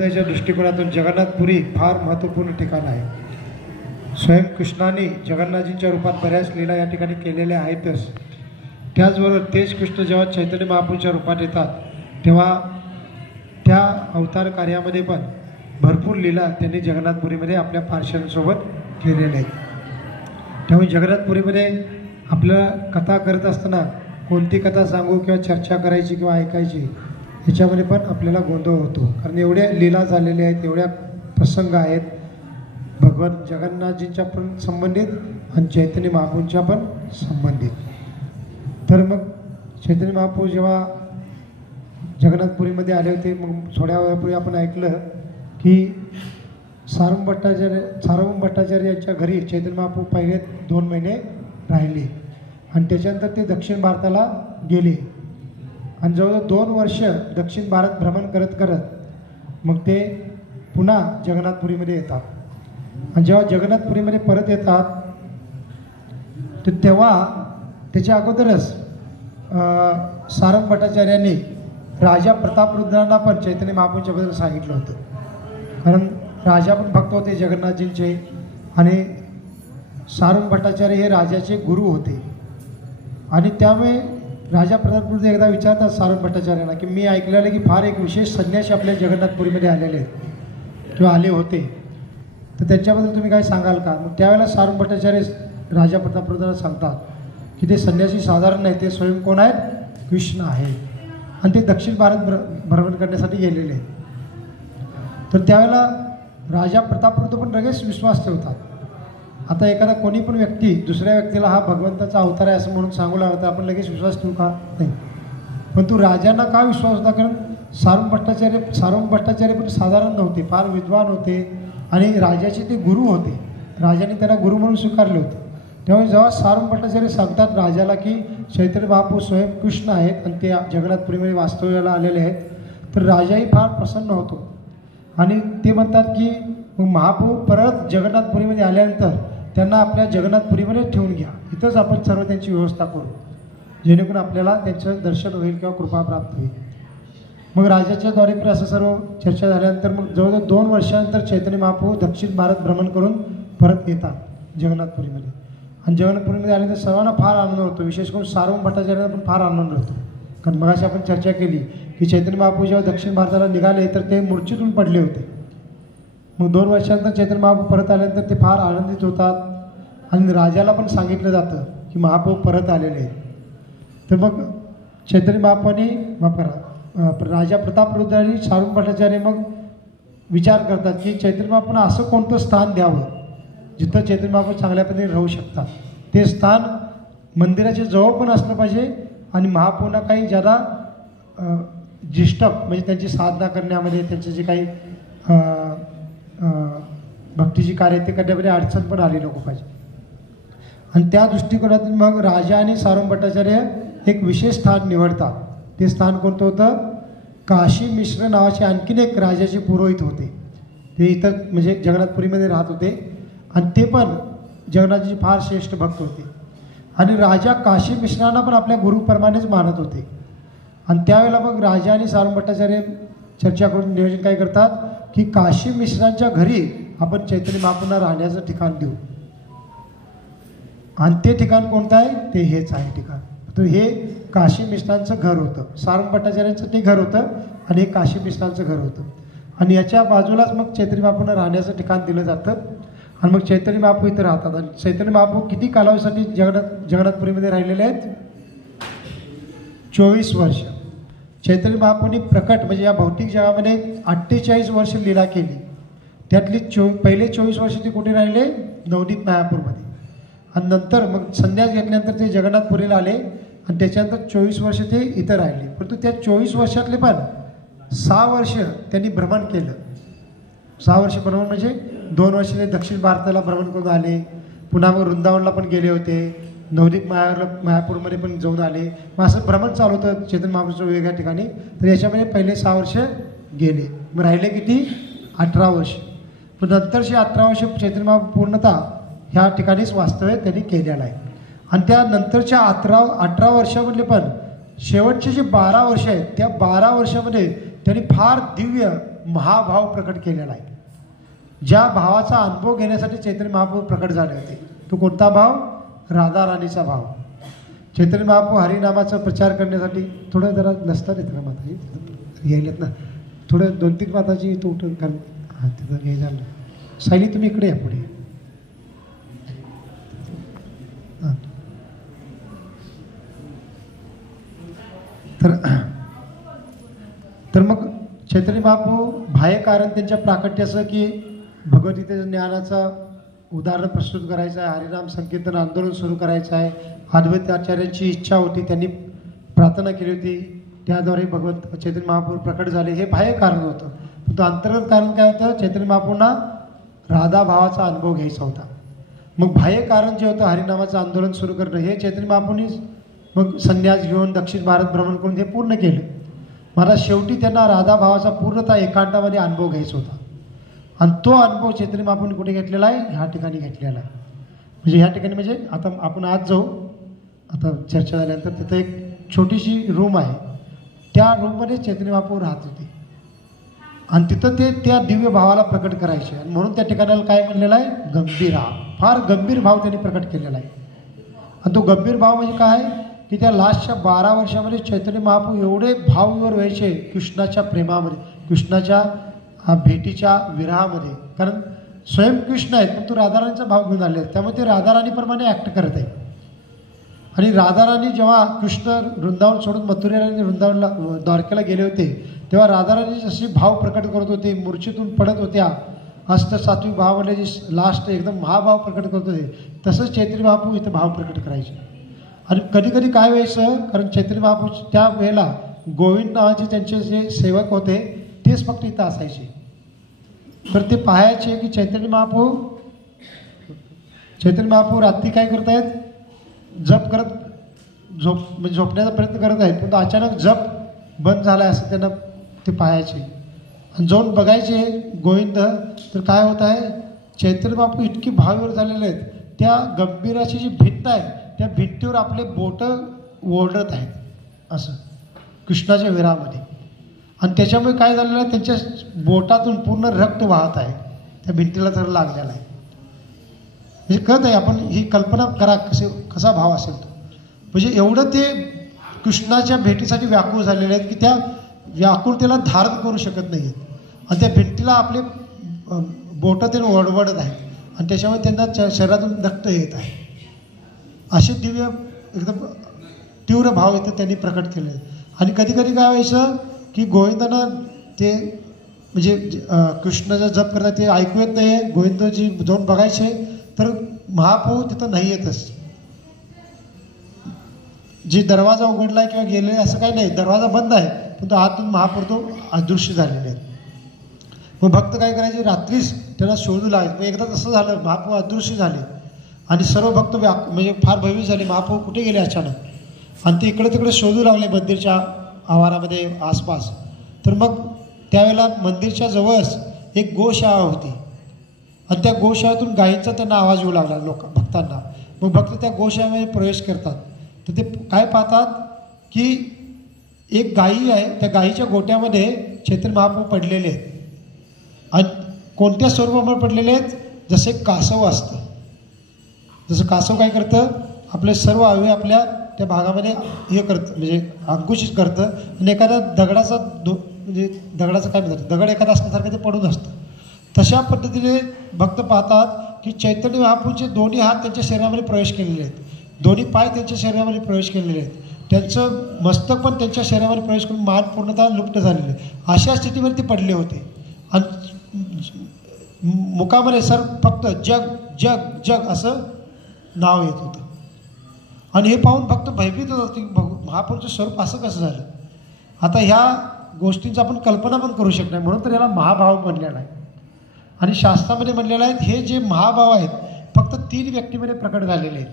त्याच्या दृष्टिकोनातून जगन्नाथपुरी फार महत्त्वपूर्ण ठिकाण आहे. स्वयं कृष्णाने जगन्नाथजींच्या रूपात बऱ्याच लीला या ठिकाणी केलेल्या आहेतच. त्याचबरोबर तेच कृष्ण जेव्हा चैतन्य महाप्रभूंच्या रूपात येतात तेव्हा त्या अवतार कार्यामध्ये पण भरपूर लीला त्यांनी जगन्नाथपुरीमध्ये आपल्या पार्श्वसोबत केलेल्या आहेत. त्यामुळे जगन्नाथपुरीमध्ये आपल्याला कथा करत असताना कोणती कथा सांगू किंवा चर्चा करायची किंवा ऐकायची ह्याच्यामध्ये पण आपल्याला गोंधळ होतो. कारण एवढ्या लीला झालेल्या आहेत, एवढ्या प्रसंग आहेत भगवान जगन्नाथजींच्या पण संबंधित आणि चैतन्य महाप्रभूंच्या पण संबंधित. तर मग चैतन्य महाप्रभू जेव्हा जगन्नाथपुरीमध्ये आले होते, मग थोड्या वेळापूर्वी आपण ऐकलं की सार्वभौम भट्टाचार्य यांच्या घरी चैतन्य महाप्रभू पहिले 2 महिने राहिले आणि त्याच्यानंतर ते दक्षिण भारताला गेले आणि जवळजवळ 2 वर्ष दक्षिण भारत भ्रमण करत करत मग ते पुन्हा जगन्नाथपुरीमध्ये येतात. आणि जेव्हा जगन्नाथपुरीमध्ये परत येतात तर तेव्हा त्याच्या अगोदरच सारंग भट्टाचार्यांनी राजा प्रतापरुद्रांना पण चैतन्य महाप्रभूंच्याबद्दल सांगितलं होतं. कारण राजा पण भक्त होते जगन्नाथजींचे आणि सारंग भट्टाचार्य हे राजाचे गुरु होते. आणि त्यामुळे राजा प्रतापरुद्र एकदा विचारतात सारंग भट्टाचार्यांना की मी ऐकलेलं की फार एक विशेष संन्यासी आपल्या जगन्नाथपुरीमध्ये आलेले आहेत किंवा आले होते, तर त्यांच्याबद्दल तुम्ही काय सांगाल का? मग त्यावेळेला सारंग भट्टाचार्य राजा प्रतापरुद्रांना सांगतात की ते संन्यासी साधारण नाही, ते स्वयं कोण आहेत? कृष्ण आहे आणि ते दक्षिण भारत भ्रमण करण्यासाठी गेलेले आहेत. तर त्यावेळेला राजा प्रतापरुद्र पण लगेच विश्वास ठेवतात. आता एखादा कोणी पण व्यक्ती दुसऱ्या व्यक्तीला हा भगवंताचा अवतार आहे असं म्हणून सांगू लागला तर आपण लगेच विश्वास ठेवू का? नाही. पण तू राजांना का विश्वास होता? कारण सारंग भट्टाचार्य पण साधारण नव्हते, फार विद्वान होते आणि राजाचे ते गुरु होते. राजाने त्यांना गुरु म्हणून स्वीकारले होते. त्यामुळे जेव्हा सारंग भट्टाचार्य सांगतात राजाला की चैतन्य महाप्रभू स्वयं कृष्ण आहेत आणि ते जगन्नाथपुरीमध्ये वास्तव्याला आलेले आहेत, तर राजाही फार प्रसन्न होतो आणि ते म्हणतात की महाप्रभू परत जगन्नाथपुरीमध्ये आल्यानंतर त्यांना आपल्या जगन्नाथपुरीमध्ये ठेवून घ्या, इथंच आपण सर्व त्यांची व्यवस्था करू जेणेकरून आपल्याला त्यांचं दर्शन होईल किंवा कृपा प्राप्त होईल. मग राजाच्या द्वारे असं सर्व चर्चा झाल्यानंतर मग जवळजवळ 2 वर्षानंतर चैतन्य महाप्रभू दक्षिण भारत भ्रमण करून परत येतात जगन्नाथपुरीमध्ये. आणि जगन्नाथपुरीमध्ये आल्यानंतर सर्वांना फार आनंद होतो, विशेष करून सार्वभौम भट्टाचार्यांना पण फार आनंद होतो. कारण मगाशी आपण चर्चा केली की चैतन्य महाप्रभू जेव्हा दक्षिण भारताला निघाले तर ते मूर्छेतून पडले होते. मग 2 वर्षानंतर चैतन्य महाप्रभू परत आल्यानंतर ते फार आनंदित होतात आणि राजाला पण सांगितलं जातं की महाप्रभू परत आलेले आहेत. तर मग चैतन्य महाप्रभूंनी राजा प्रतापरुद्रांनी सारंग भट्टाचार्य मग विचार करतात की चैतन्य महाप्रभूंना असं कोणतं स्थान द्यावं जिथं चैतन्य महाप्रभू चांगल्या पद्धतीने राहू शकतात. ते स्थान मंदिराच्या जवळ पण असलं पाहिजे आणि महाप्रभूंना काही ज्यादा डिस्टर्ब म्हणजे त्यांची साधना करण्यामध्ये त्यांचे जे काही भक्तीची कार्य ते करण्यामध्ये अडचण पण आली नको पाहिजे. आणि त्या दृष्टिकोनातून मग राजा आणि सारंग भट्टाचार्य एक विशेष स्थान निवडतात. ते स्थान कोणतं होतं? काशी मिश्र नावाचे आणखीन एक राजाचे पुरोहित होते. ते इथं म्हणजे जगन्नाथपुरीमध्ये राहत होते आणि ते पण जगन्नाथजी फार श्रेष्ठ भक्त होते आणि राजा काशी मिश्रांना पण आपल्या गुरुप्रमाणेच मानत होते. आणि त्यावेळेला मग राजा आणि सारंग भट्टाचार्य चर्चा करून नियोजन काय करतात की काशी मिश्रांच्या घरी आपण चैतन्य महाप्रभूंना राहण्याचं ठिकाण देऊ. आणि ते ठिकाण कोणतं आहे? ते हेच आहे ठिकाण. तर हे काशी मिश्रांचं घर होतं, सारंग भट्टाचार्यांचं ते घर होतं आणि हे काशी मिश्रांचं घर होतं. आणि याच्या बाजूलाच मग चैतन्य महाप्रभूंना राहण्याचं ठिकाण दिलं जातं आणि मग चैतन्य महाप्रभू इथं राहतात. आणि चैतन्य महाप्रभू किती कालावधीसाठी जगन्नाथपुरीमध्ये राहिलेले आहेत? 24 वर्ष. चैतन्य महाप्रभूंनी प्रकट म्हणजे या भौतिक जगामध्ये 48 वर्ष लीला केली. त्यातली पहिले 24 वर्ष ते कुठे राहिले? नवनीत मायापूरमध्ये. आणि नंतर मग संन्यास घेतल्यानंतर ते जगन्नाथपुरीला आले आणि त्याच्यानंतर 24 वर्ष ते इथं राहिले. परंतु त्या 24 वर्षातले पण 6 वर्ष त्यांनी भ्रमण केलं. 6 वर्ष भ्रमण म्हणजे 2 वर्ष ते दक्षिण भारताला भ्रमण करून आले, पुन्हा मग वृंदावनला पण गेले होते, नवनीत मायापूरमध्ये पण जाऊन आले. मग असं भ्रमण चालू होतं चैतन्य महाप्रभूंचं वेगवेगळ्या ठिकाणी. तर याच्यामध्ये पहिले 6 वर्ष गेले. मग राहिले किती? 18 वर्ष. पण नंतरचे 18 वर्ष चैतन्य महाप्रभू पूर्णतः ह्या ठिकाणीच वास्तव्य त्यांनी केलेलं आहे. आणि त्या नंतरच्या 18 वर्षामधले पण शेवटचे जे 12 वर्ष आहेत त्या 12 वर्षामध्ये त्यांनी फार दिव्य महाभाव प्रकट केलेला आहे. ज्या भावाचा अनुभव घेण्यासाठी चैतन्य महाप्रभू प्रकट झाले होते तो कोणता भाव? राधा राणीचा भाव. चैतन्य महाप्रभू हरिनामाचा प्रचार करण्यासाठी थोडं जरा नसतात येत ना माता यायलेत ना थोडं 2-3 माताची तो उठून कारण हां तिथं हे झालं. सायली तुम्ही इकडे या पुढे. हां तर मग चैतन्य महाप्रभू बाह्य कारण त्यांच्या प्राकट्याचं की भगवद्गीतेच्या ज्ञानाचा उदाहरण प्रस्तुत करायचं आहे, हरिनाम संकीर्तन आंदोलन सुरू करायचं आहे. अद्वैत आचार्यांची इच्छा होती, त्यांनी प्रार्थना केली होती, त्याद्वारे भगवत चैतन्य महाप्रभू प्रकट झाले. हे बाह्य कारण होतं. पण अंतर्गत कारण काय होतं? चैतन्य महाप्रभूंना राधा भावाचा अनुभव घ्यायचा होता. मग बाह्य कारण जे होतं हरिनामाचं आंदोलन सुरू करणं हे चैतन्य महाप्रभूंनीच मग संन्यास घेऊन दक्षिण भारत भ्रमण करून हे पूर्ण केलं. मला शेवटी त्यांना राधा भावाचा पूर्णतः एकांतामध्ये अनुभव घ्यायचा होता. आणि तो अनुभव चैतन्य महाप्रभूंनी कुठे घेतलेला आहे? ह्या ठिकाणी घेतलेला आहे. म्हणजे ह्या ठिकाणी म्हणजे आता आपण आज जाऊ, आता चर्चा झाल्यानंतर तिथं एक छोटीशी रूम आहे, त्या रूममध्ये चैतन्य महाप्रभू राहत होते आणि तिथं ते त्या दिव्य भावाला प्रकट करायचे. आणि म्हणून त्या ठिकाणाला काय म्हणलेलं आहे? गंभीरा. फार गंभीर भाव त्यांनी प्रकट केलेला आहे. आणि तो गंभीर भाव म्हणजे काय की त्या लास्टच्या 12 वर्षामध्ये चैतन्य महाप्रभू एवढे भावविवर व्हायचे कृष्णाच्या प्रेमामध्ये, कृष्णाच्या भेटीच्या विरहामध्ये. कारण स्वयं कृष्ण आहेत पण तो राधाराणीचा भाव घेऊन आले आहेत, त्यामुळे ते राधाराणीप्रमाणे ॲक्ट करत आहेत. आणि राधाराणी जेव्हा कृष्ण वृंदावन सोडून मथुरेला आणि वृंदावनला द्वारकेला गेले होते तेव्हा राधाराणी जशी भाव प्रकट करत होते, मूर्छेतून पडत होत्या, अष्टसात्विक भावामध्ये जी लास्ट एकदम महाभाव प्रकट करत होते, तसंच चैतन्य महाप्रभू इथं भाव प्रकट करायचे. आणि कधी कधी काय व्हायचं, कारण चैतन्य महाप्रभू त्या वेळेला गोविंद नावाचे त्यांचे जे सेवक होते तेच फक्त इथं असायचे. तर ते पाहायचे की चैतन्य महाप्रभू रात्री काय करतायत? जप करत झोपण्याचा प्रयत्न करत आहेत, पण अचानक जप बंद झाला आहे असं त्यांना ते पाहायचे. आणि जाऊन बघायचे गोविंद तर काय होत आहे? चैतन्य महाप्रभू इतकी भावीवर झालेले आहेत, त्या गंभीराची जी भिंत आहे त्या भिंतीवर आपले बोटं ओढत आहेत असं कृष्णाच्या विरामध्ये. आणि त्याच्यामुळे काय झालेलं आहे? त्यांच्या बोटातून पूर्ण रक्त वाहत आहे, त्या भिंतीला तर लागलेला आहे. म्हणजे कळत आहे, आपण ही कल्पना करा कसा भाव असेल तो. म्हणजे एवढं ते कृष्णाच्या भेटीसाठी व्याकुळ झालेले आहेत की त्या व्याकुळतेला धारण करू शकत नाही आहेत. आणि त्या भिंतीला आपले बोटं ते ओढवडत आहेत आणि त्याच्यामुळे त्यांना शरीरातून रक्त येत आहे. असे दिव्य एकदम तीव्र भाव इथं त्यांनी प्रकट केले. आणि कधी कधी काय व्हायचं की गोविंदांना ते म्हणजे कृष्णाचा जप करतात ते ऐकू येत नाही आहे. गोविंदजी जाऊन बघायचे तर महाप्रभू तिथं नाही येतच. जी दरवाजा उघडला आहे किंवा गेले असं काही नाही, दरवाजा बंद आहे पण तो आतून महाप्रभू अदृश्य झालेले आहेत. मग भक्त काय करायचे? रात्रीच त्यांना शोधू लागले. मग एकदा तसं झालं, महाप्रभू अदृश्य झाले आणि सर्व भक्त म्हणजे फार भयभीत झाले, महाप्रभू कुठे गेले अचानक. आणि ते इकडे तिकडे शोधू लागले मंदिरच्या आवारामध्ये आसपास. तर मग त्यावेळेला मंदिरच्या जवळच एक गोशाळा होती आणि त्या गोशाळेतून गायींचा त्यांना आवाज येऊ लागला भक्तांना. मग भक्त त्या गोशाळेमध्ये प्रवेश करतात तर ते काय पाहतात की एक गायी आहे, त्या गायीच्या गोट्यामध्ये चैतन्य महाप्रभू पडलेले आहेत. आणि कोणत्या स्वरूपामध्ये पडलेले आहेत? जसे कासव असतं, जसं कासव काय करतं? आपले सर्व अवयव आपल्या त्या भागामध्ये हे करतं, म्हणजे अंकुशित करतं आणि एखाद्या दगडाचा म्हणजे दगडाचं काय म्हणतात, दगड एखादा असल्यासारखं ते पडून असतं. तशा पद्धतीने भक्त पाहतात की चैतन्य महाप्रभूचे दोन्ही हात त्यांच्या शरीरामध्ये प्रवेश केलेले आहेत, दोन्ही पाय त्यांच्या शरीरामध्ये प्रवेश केलेले आहेत, त्यांचं मस्तक पण त्यांच्या शरीरामध्ये प्रवेश करून मान पूर्णतः लुप्त झालेले. अशा स्थितीवर ते पडले होते आणि मुखामध्ये सर फक्त जग जग जग असं नाव येत होतं. आणि हे पाहून फक्त भयभीत होत की महाप्रभूचं स्वरूप असं कसं झालं. आता ह्या गोष्टींचं आपण कल्पना पण करू शकत नाही, म्हणून तर याला महाभाव म्हणलेला आहे. आणि शास्त्रामध्ये म्हणलेलं आहे हे जे महाभाव आहेत फक्त 3 व्यक्तीमध्ये प्रकट झालेले आहेत.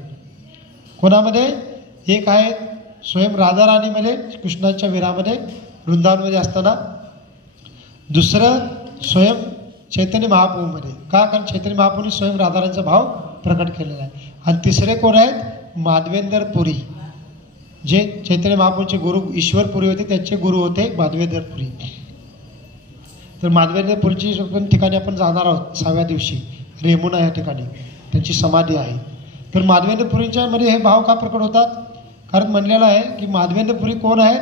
कोणामध्ये? एक आहे स्वयं राधा राणीमध्ये, कृष्णाच्या विरामध्ये वृंदावनमध्ये असताना. दुसरं स्वयं चैतन्य महाप्रभूमध्ये. का? कारण चैतन्य महाप्रभूंनी स्वयं राधाराणीचा भाव प्रकट केलेला आहे. आणि तिसरे कोण आहेत? माधवेंद्र पुरी, जे चैतन्य महाप्रभूंचे गुरु ईश्वर पुरी होते, त्यांचे गुरु होते माधवेंद्र पुरी. तर माधवेंद्रपुरीची ठिकाणी आपण जाणार आहोत 6व्या दिवशी. रेमुना या ठिकाणी त्यांची समाधी आहे. तर माधवेंद्रपुरीच्या मध्ये हे भाव का प्रकट होतात? कारण म्हणलेलं आहे की माधवेंद्रपुरी कोण आहेत?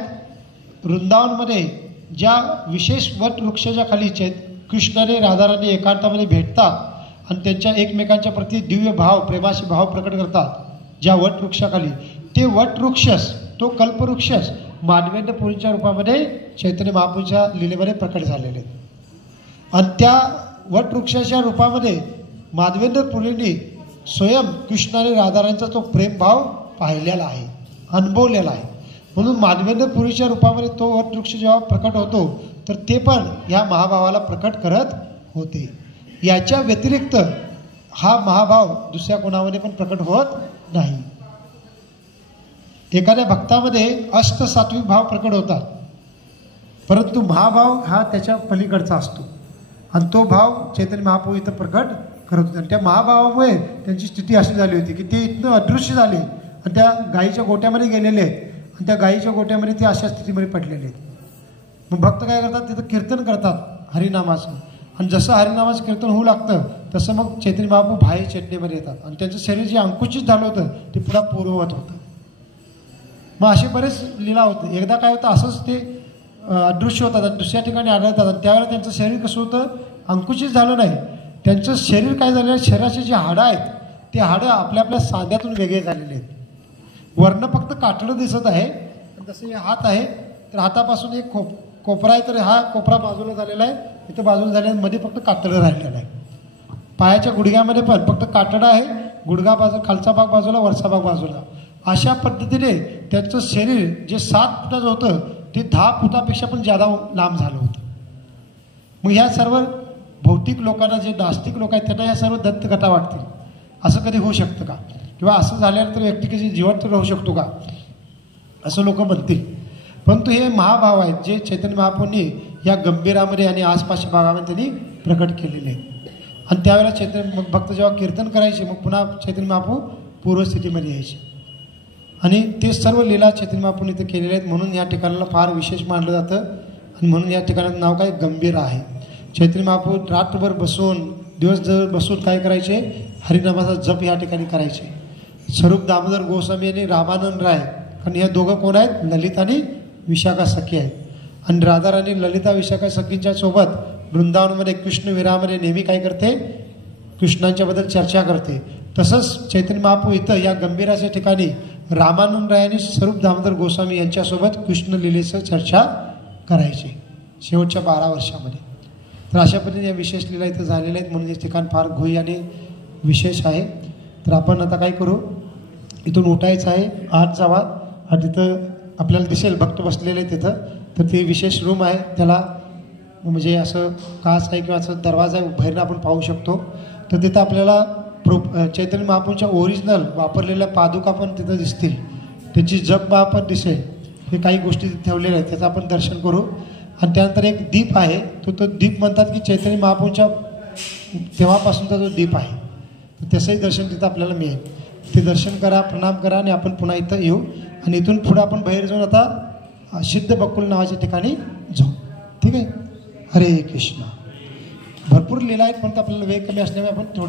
वृंदावनमध्ये ज्या विशेष वट वृक्षाच्या खाली कृष्णाने राधाराणी एकांतामध्ये भेटतात आणि त्यांच्या एकमेकांच्या प्रती दिव्य भाव प्रेमाशी भाव प्रकट करतात ज्या वट वृक्षाखाली, ते वट वृक्षच, तो कल्पवृक्षच माधवेंद्रपुरीच्या रूपामध्ये चैतन्य महाप्रभूंच्या लीलेमध्ये प्रकट झालेले आहेत. आणि त्या वटवृक्षाच्या रूपामध्ये माधवेंद्रपुरींनी स्वयं कृष्ण आणि राधाराणीचा तो प्रेमभाव पाहिलेला आहे, अनुभवलेला आहे. म्हणून माधवेंद्रपुरीच्या रूपामध्ये तो वटवृक्ष जेव्हा प्रकट होतो तर ते पण ह्या महाभावाला प्रकट करत होते. याच्या व्यतिरिक्त हा महाभाव दुसऱ्या कोणामध्ये पण प्रकट होत नाही. एखाद्या भक्तामध्ये अष्टसात्विक भाव प्रकट होतात, परंतु महाभाव हा त्याच्या पलीकडचा असतो आणि तो भाव चैतन्य महाप्रभू इथं प्रकट करत होते. आणि त्या महाभावामुळे त्यांची स्थिती अशी झाली होती की ते इथनं अदृश्य झाले आणि त्या गायीच्या गोट्यामध्ये गेलेले आहेत आणि त्या गायीच्या गोट्यामध्ये ते अशा स्थितीमध्ये पडलेले आहेत. मग भक्त काय करतात? तिथं कीर्तन करतात हरिनामाचं, आणि जसं हरिनामाचं कीर्तन होऊ लागतं तसं मग चैतन्य महाप्रभू बाह्य चेतनेमध्ये येतात आणि त्यांचं शरीर जे अंकुचित झालं होतं ते पुन्हा पूर्ववत होतं. मग असे बरेच लीला होते. एकदा काय होतं, असंच ते अदृश्य होतात आणि दुसऱ्या ठिकाणी आढळतात आणि त्यावेळेला त्यांचं शरीर कसं होतं? अंकुचित झालं नाही. त्यांचं शरीर काय झालेलं आहे? शरीराचे जे हाडं आहेत ते हाडं आपल्या आपल्या सांध्यातून वेगळे झालेले आहेत. वरनं फक्त कातडं दिसत आहे. जसं हे हात आहे तर हातापासून एक कोपरा आहे, तर हा कोपरा बाजूला झालेला आहे, इथं बाजूला झालेला, मध्ये फक्त कातडं राहिलेलं आहे. पायाच्या गुडघ्यामध्ये पण फक्त कातडं आहे, गुडघा बाजू, खालचा भाग बाजूला, वरचा भाग बाजूला. अशा पद्धतीने त्यांचं शरीर जे 7 फुटाचं होतं ते 10 फुटापेक्षा पण जादा लांब झालं होतं. मग ह्या सर्व भौतिक लोकांना, जे नास्तिक लोक आहेत त्यांना ह्या सर्व दंतकथा वाटतील. असं कधी होऊ शकतं का? किंवा असं झाल्यानंतर व्यक्ती कशी जिवंत राहू शकतो का, असं लोक म्हणतील. परंतु हे महाभाव आहेत जे चैतन्य महाप्रभूंनी या गंभीरामध्ये आणि आसपासच्या भागामध्ये त्यांनी प्रकट केलेले आहेत. आणि त्यावेळेला चैतन्य भक्त जेव्हा कीर्तन करायचे मग पुन्हा चैतन्य महाप्रभू पूर्वस्थितीमध्ये यायचे. आणि ते सर्व लीला चैतन्य महाप्रभूंनी इथं केलेले आहेत. म्हणून या ठिकाणाला फार विशेष मानलं जातं आणि म्हणून या ठिकाणाचं नाव काय? गंभीर आहे. चैतन्य महाप्रभू रात्रभर बसून, दिवसभर बसून काय करायचे? हरिनामाचा जप या ठिकाणी करायचे. स्वरूप दामोदर गोस्वामी आणि रामानंद राय, आणि ह्या दोघं कोण आहेत? ललित आणि विशाखा सखी आहेत. आणि राधाराणी ललिता विशाखा सखींच्या सोबत वृंदावनमध्ये कृष्ण विरामध्ये नेहमी काय करते? कृष्णांच्याबद्दल चर्चा करते. तसंच चैतन्य महाप्रभू इथं या गंभीराच्या ठिकाणी रामानंद राय आणि स्वरूप दामोदर गोस्वामी यांच्यासोबत कृष्ण लीलेचं चर्चा करायची शेवटच्या 12 वर्षामध्ये. तर अशा पद्धतीने या विशेष लीला इथं झालेल्या आहेत. म्हणून हे ठिकाण फार गुह्य आणि विशेष आहे. तर आपण आता काय करू? इथून उठायचं आहे, आत जावा आणि तिथं आपल्याला दिसेल भक्त बसलेले तिथं. तर ते विशेष रूम आहे, त्याला म्हणजे असं काच आहे किंवा असं दरवाजा आहे, बाहेरनं आपण पाहू शकतो. तर तिथं आपल्याला चैतन्य महाप्रभूंच्या ओरिजिनल वापरलेल्या पादुका पण तिथं दिसतील, त्याची जपमाळ पण दिसेल. हे काही गोष्टी तिथे ठेवलेल्या आहेत, त्याचं आपण दर्शन करू. आणि त्यानंतर एक दीप आहे, तो दीप म्हणतात की चैतन्य महाप्रभूंच्या तेव्हापासूनचा जो दीप आहे, तर त्याचंही दर्शन तिथं आपल्याला मिळेल. ते दर्शन करा, प्रणाम करा आणि आपण पुन्हा इथं येऊ. आणि इथून पुढं आपण बाहेर जाऊन आता सिद्ध बकुल नावाच्या ठिकाणी जाऊ. ठीक आहे. हरे कृष्ण. भरपूर लीला आहेत पण आपल्याला वेळ कमी असल्यामुळे आपण थोडं